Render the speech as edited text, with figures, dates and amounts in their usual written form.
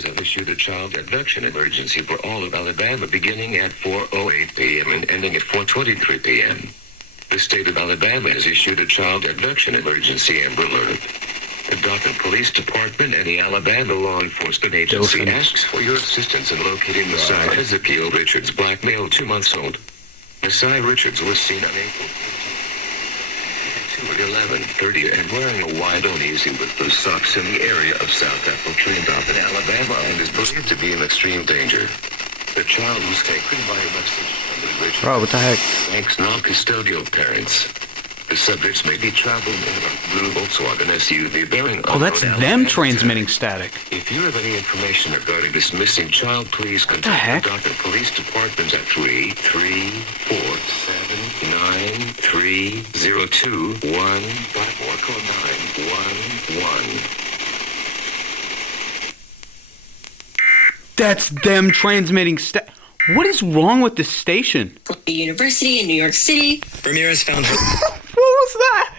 authorities have issued a child abduction emergency for all of Alabama beginning at 4:08 p.m. and ending at 4:23 p.m. The state of Alabama has issued a child abduction emergency Amber Alert. The Dothan Police Department and the Alabama Law Enforcement Agency asks for your assistance in locating Messiah Ezekiel Richards, black male, 2 months old. Messiah Richards was seen on April 14 at 11:30 and wearing a wide uneasy with blue socks in the area of South Appletree in Dothan, Alabama, and is believed to be in extreme danger. The child was taken by a message from the Richards. Bro, what the heck? Thanks non-custodial parents. The subjects may be traveling in a blue Volkswagen SUV bearing... Oh, that's them transmitting static. If you have any information regarding this missing child, please contact the Dothan Police Department at 334793021 or call 911. That's them transmitting static. What is wrong with this station? The university in New York City. Ramirez found her. What was that?